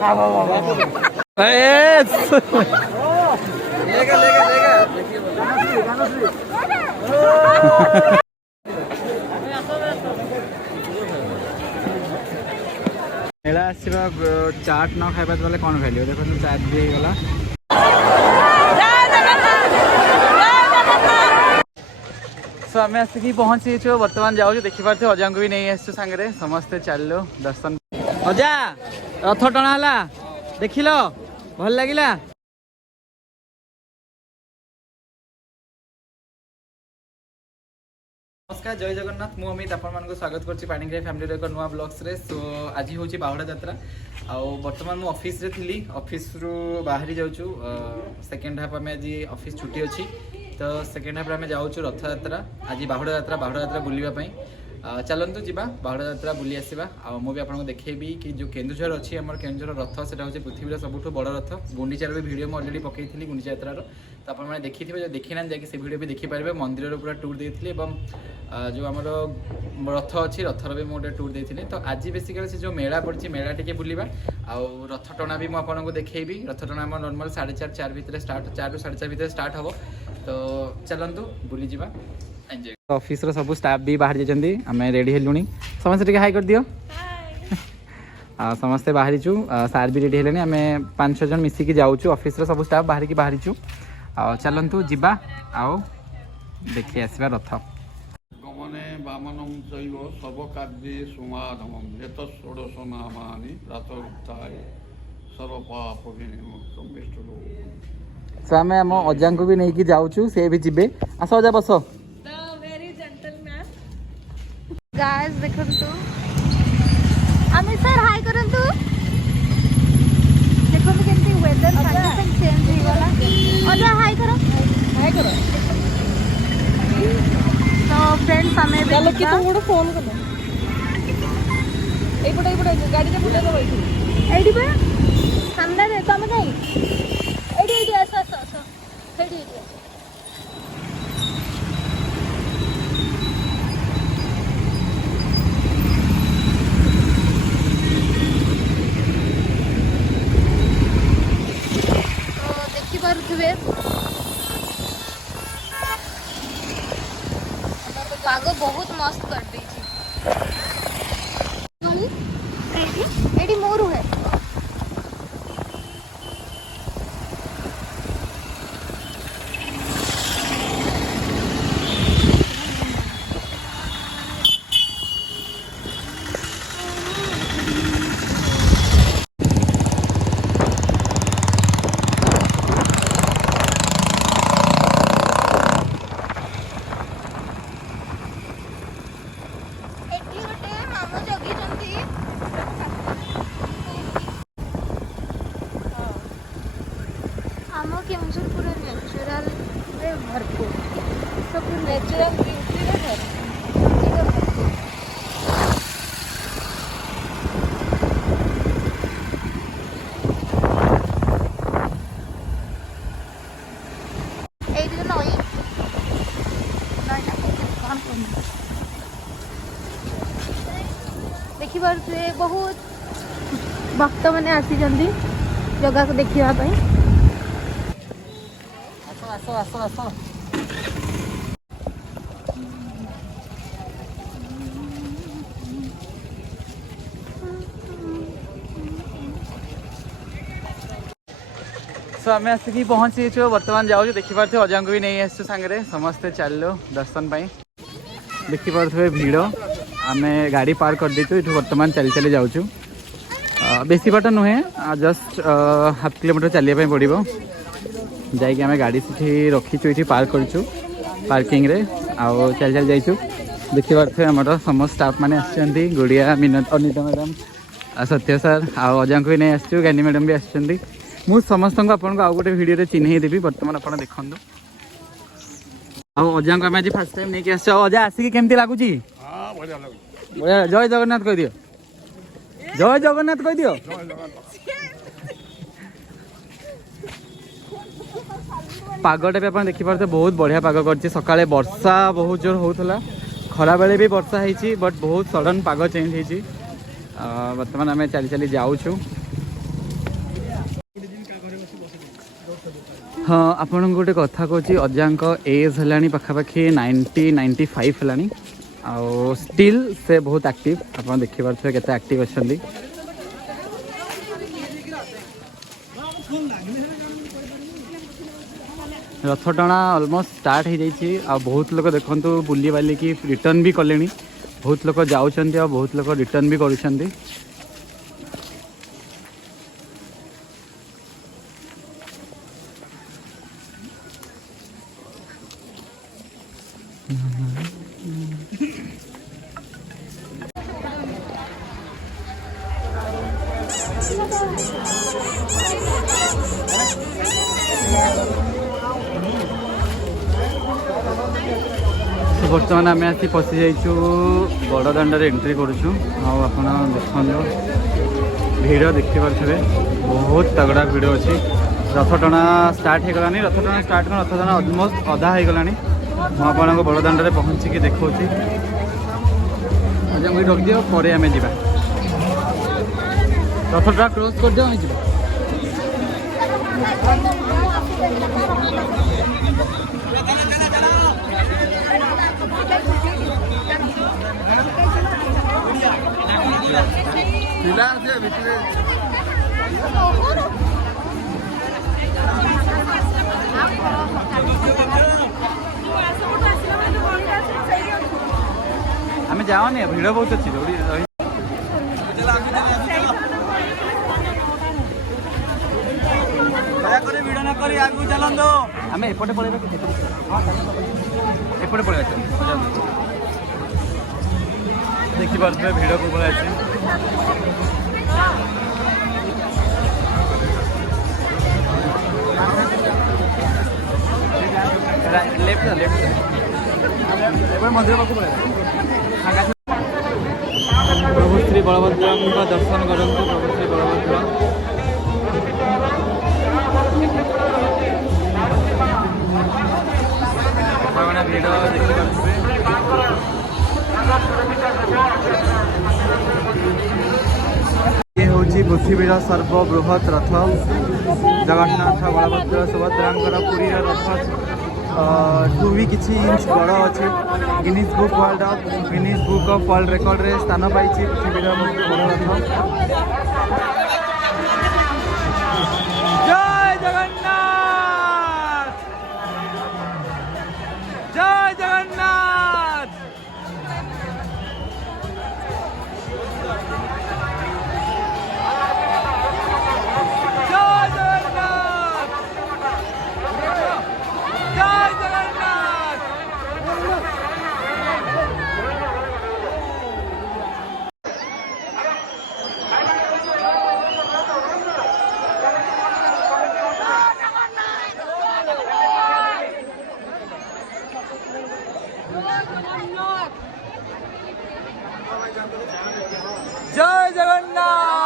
मेला आसवा चाट न खाଇବା बेले कौन भैल्यू देखो चाट भी गला सो आम आसिक पहुँची बर्तमान जाऊँ देखिपारे अजा को भी नहीं आसु सांगे समस्ते चलो दर्शन अजा रथ टणा है देख लो भल लगिला नमस्कार जय जगन्नाथ मु अमित आपण मानक स्वागत करछि पाणीग्राही फैमिली एक नुआ ब्लॉग्स रे। सो आज हूँ बाहुड़ा यात्रा आउ बर्तमान मु ऑफिस रे थिली ऑफिस रु बाहरी जाऊँ सेकेंड हाफ आम आज ऑफिस छुट्टी अच्छी तो सेकेंड हाफ आम जाऊँ रथ यात्रा आज बाहुड़ा यात्रा बुलापी चलतु जी बाहुड़ा यात्रा बुली आसवा भी आपको देखेबी कि जो केन्दुझर अच्छी आम केन्दुझर रथ से पृथ्वी सबुठ बड़ रथ गुंडीचार भी भिडियो अलरेडी पकई गुंडीचा यात्रार तो आप देखी थे देखी ना जाकि से भिडियो भी देखिपारे मंदिर पूरा टूर देती जो आम रथ अच्छी रथर भी मुझे टूर देती तो आज बेसिकली से जो मेला पड़ी मेला टी बुलवा आउ रथ टणा भी मुझे देखेबी रथ टणा आम नॉर्मल 4:30 भितर स्टार्ट 4 ରୁ 4:30 भितर स्टार्ट हम तो चलतु बुली जा एंजॉय ऑफिस रो सब स्टाफ भी बाहर जाइछन्ती आम रेडी हेलुनी समस्त टिके हाई कर दियो समस्ते बाहरी छु सार भी रेडी हेलेनी आम 5-6 जन मिसिकी जाऊँ ऑफिस रो सब स्टाफ बाहर की बाहरी छु चलतु जीवा आओ देखी आसवा रथ गमने वामनं चैव सर्वकार्ये सुमाधमं एतत् नामानि प्रातरुत्थाय सर्वपापविनिमुक्तं विष्णुलोकम्। सो आम आम अजा को भी नहीं जाऊँ से भी जीवे आस अजा बस गाइस देखंतु आमी सर हाय करंतु देखंतु केमती वेदर कंडीशन चेंज हो गला अजा हाय करो तो फ्रेंड्स हमें चलो कि तुम गोटे फोन कर एपटे गाड़ी के फुटे बैठी एडी पे सामने दे तो हम जाई एडी आस एडी पाग बहुत मस्त कर दी एडी मोरू है केमजोर पूरा नेचुरल भरपूर सब नेचुरल ब्यूटी रे देखी पारे बहुत भक्त मैंने आसी जगह को देखा आसो आसो आसो सो आम आसिक पहुँची बर्तमान जाऊँ देखिपारे अजा को भी नहीं आसु सांगे समस्ते चलो दर्शन पाई देखिपारे भिड़ आम गाड़ी पार्क कर देचु ये बर्तमान चली चली जाऊँ बेसी बाट नुहे जस्ट हाफ किलोमीटर चलिए पड़ो जाकि आम गाड़ी से रखीचु ये पार्क करूँ पार्किंग रे आउ चल चल जाइचु देखिए आम समस्त स्टाफ मैंने आसछन्ती गुड़िया मिनत अनिता मैडम सत्य सर आउ अजा को भी नहीं आसचु ज्ञानी मैडम भी आसछन्ती मु समस्त आपको आउ गोटे वीडियो चिन्ह देवी बर्तमान आप देखु आजा को आम आज फास्ट टाइम नहीं आस अजा आसिक केमती लगुच बढ़िया जय जगन्नाथ कह दियो जय जगन्नाथ कह दियो पागटा भी आप देखिपारे बहुत बढ़िया पाग कर सकाଳେ वर्षा बहुत जोर होता खरा बेले भी वर्षा होती बट बहुत सडन पाग चेंज होती बर्तमान आम चली चली जाऊँ हाँ आपण गोटे कथा कहूँ अजांक एज है पाखापाखि 90-95 है आउ स्टिल से बहुत एक्टिव आप देखिपे केते एक्टिव अच्छा रथ टଣା ऑलमोस्ट स्टार्ट हो जाइए आ बहुत लोग देखु बुली बाली की रिटर्न भी कले बहुत लोग जाऊँच बहुत लोग रिटर्न भी कर बर्तमान आम आसी पशि जाइचु बड़दाण्ड एंट्री करुचु आप देखो भिड़ देखिपे बहुत तगड़ा भिड़ अच्छी रथ टଣା स्टार्ट हो गलानी रथ टଣା स्टार्ट कर रथ टଣା ऑलमोस्ट अधा हो गलानी आपको बड़दाण्ड में पहुँचिकी देखा मुझे रख दियो पर आम जा रथ टଣା क्रॉस कर दियो आम जा आम जाओनी भिड़ बहुत अच्छी आम एपटे पड़े एपटे पड़े देखिपे भिड़ को भाई लेफ्ट लेफ्ट मंदिर पाक प्रभु श्री बलभद्र दर्शन करूँ प्रभु श्री बलभद्र भिड़ देखिपे ये हूँ पृथ्वीर सर्वबृहत रथ जगन्नाथ बलभद्र सुभद्रा पुरी रथ 2 भी किसी इंच बड़ अच्छे Guinness book of world record रे स्थान पाई पृथ्वीर बड़ रथ जय जगन्नाथ जय जगन्नाथ जय जगन्नाथ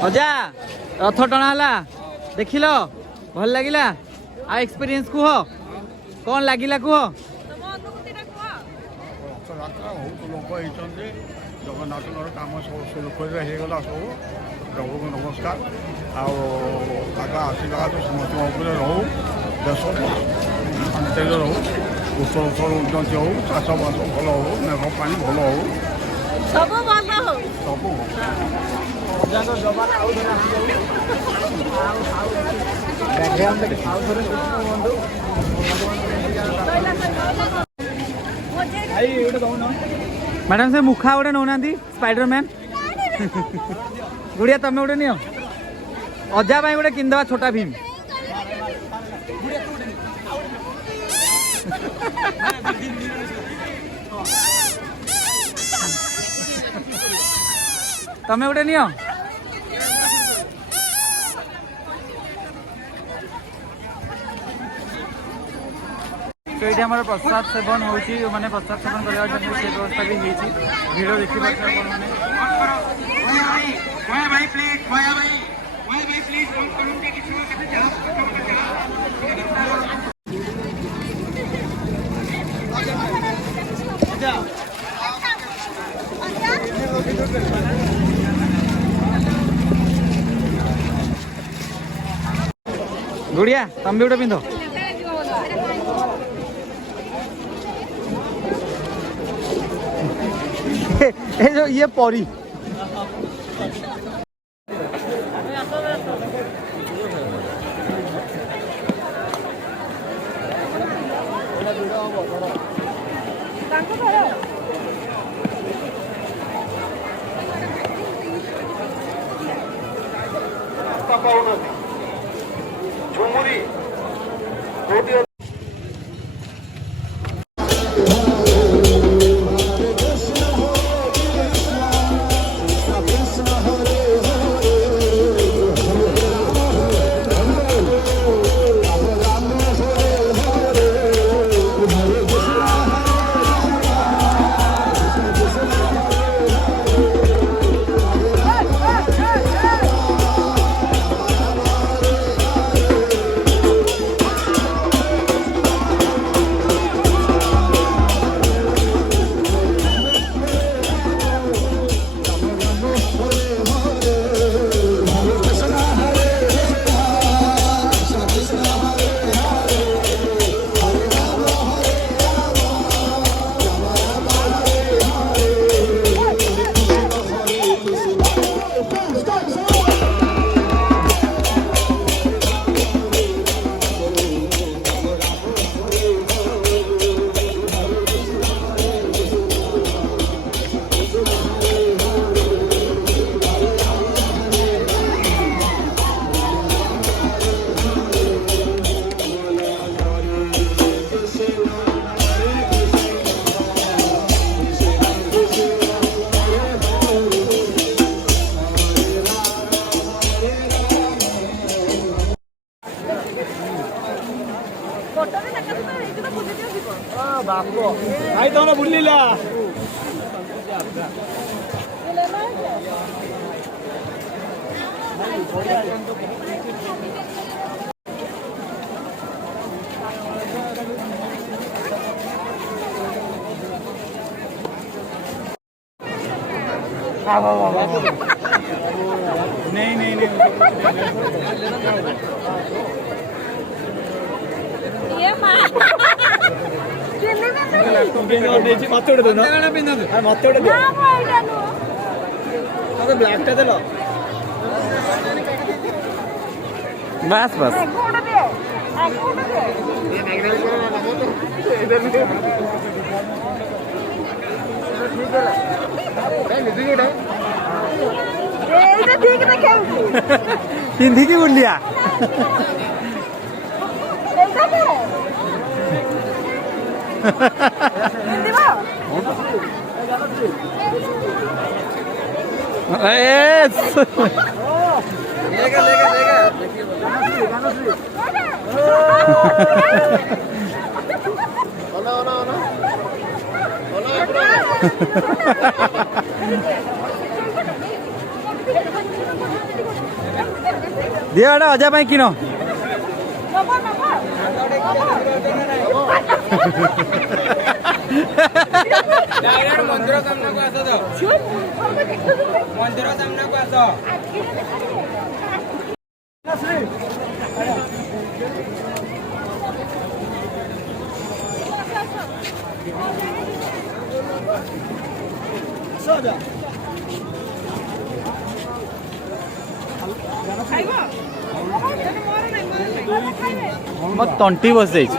अजा रथ टणा है देख लो भल लगिला आ एक्सपीरियंस कुह कौन लगिला कुह रथयात्रा बहुत लोक होती जगन्नाथ कम सब सुरक्षित होगा सब प्रभु को नमस्कार आशीर्वाद समस्त रो देश शांति रो उत्तर उन्नति हो चाषबास भल हो मेघ पानी भल हो सब भल हो सब मैडम से मुखा गोटे नौना स्पाइडरमैन गुड़िया तमें गोटे नियो अजा भाई गोटे किनदवा छोटा भीम तमें गोटे नियो तो ये आम प्रसाद सेवन होची मैंने प्रसाद सेवन करवा व्यवस्था भी होती भिड़ देखी गुड़िया तुम भी गोटे पिंध जो ये परी झुमुरी भाई तुम बुलिला नहीं नहीं नहीं ये मां बस बस हिंदी की बोलिया लेगा लेगा लेगा ओना ओना ओना ओना दिए एटा अजा भाई किनो नबो नबो डायरेक्ट मंदिर सामने को आस तो मंदिर सामने को आस मत तंटी बस जाइछ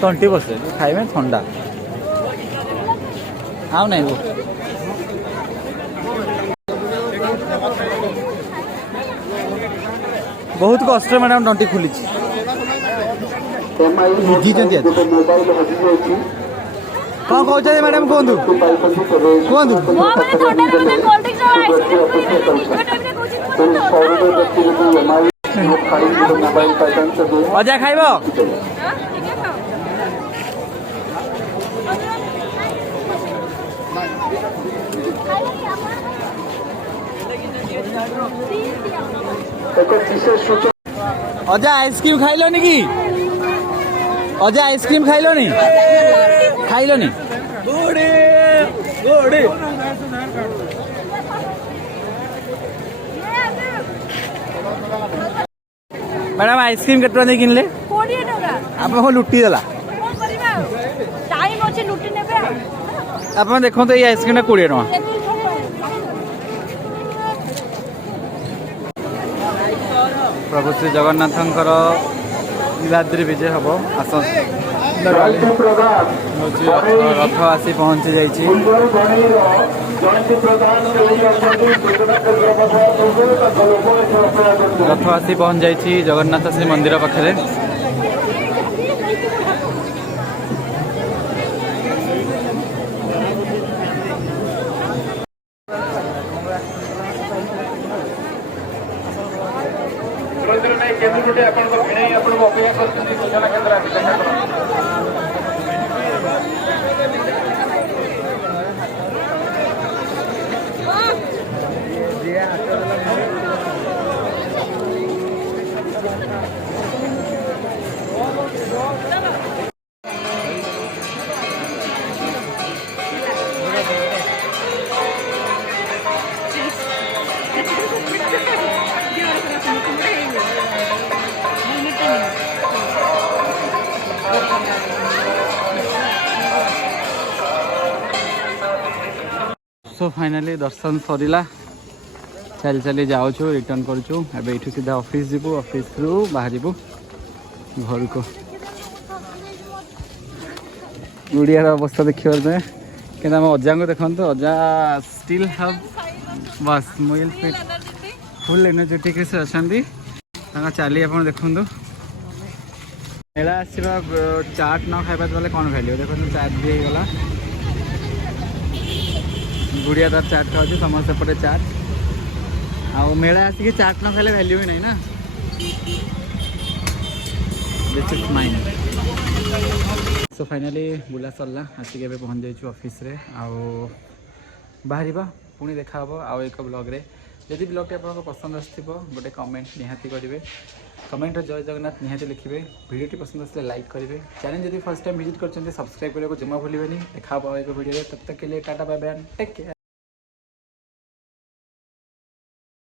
तंटी बस खाइबे ठंडा आउ नहीं वो बहुत कष्ट मैडम तंटी खुली बुझी मोबाइल हजि जाइछि कौन कहते मैडम कहतु कहतु ମୋ ମାନେ ଥଣ୍ଡା ମାନେ କୋଲ୍ଡ ଡ୍ରିଙ୍କ୍ସ ଆଉ ଆଇସ୍କ୍ରିମ୍ मोबाइल पैटर्न से दे अजा खाइब एक विशेष सूचना अजा आइसक्रीम खाइलनि कि अजा आइसक्रीम खाइलनि खाइलनि मैडम आइसक्रीम केतना दे किनले 20 टका आपन लुटी देला कौन करिबा टाइम अछि लुटी नेबे आपन देखो तो ये आइसक्रीम 20 टका प्रभु श्री जगन्नाथंकर नीलाद्री विजय हम आस रथ आसी पहुंची जाइए रथ आसी पहुंच जाइए जगन्नाथ श्री मंदिर पाखे मंदिर में केंद्र गोटे आपन को भिड़े आपन को अपेक्षा करते सूचना केंद्र आदि देखा सो फाइनाली दर्शन सरला चली चली जाऊँ रिटर्न करूँ एवं ये सीधा ऑफिस जीवु ऑफिस रु बाहर घर को ओडियार अवस्था देखिए कि अजा को देखो अजा स्टिल हैव बस मोबाइल फिट फुल एनर्जेटिक से अच्छा चली आप देखु मेला आसवा चाट न खाइबा बेले कौन खाइल देखो चाट भी होगा गुड़िया तार चाट खाऊ समस्त पटे चाट आउ मेला आसिक चाट न खाइले वैल्यू ही नहीं ना this is mine so finally बुला सरला आसिक एबे पहुंच जाइछु ऑफिस रे आउ बाहरिबा पुणी देखा हबो आउ एक ब्लॉग रे यदि ब्लॉग टे आपको पसंद आसथिबो गोटे कमेंट निहाती करिवे कमेंट जय जगन्नाथ निहाती लिखिबे वीडियो पसंद आसले लाइक करिवे चैनल यदि फर्स्ट टाइम विजिट करछन्ते सब्सक्राइब करबो जमा भूलिबेनी देखा हबो एक वीडियो रे तब तक के लिए tata bye bye take care.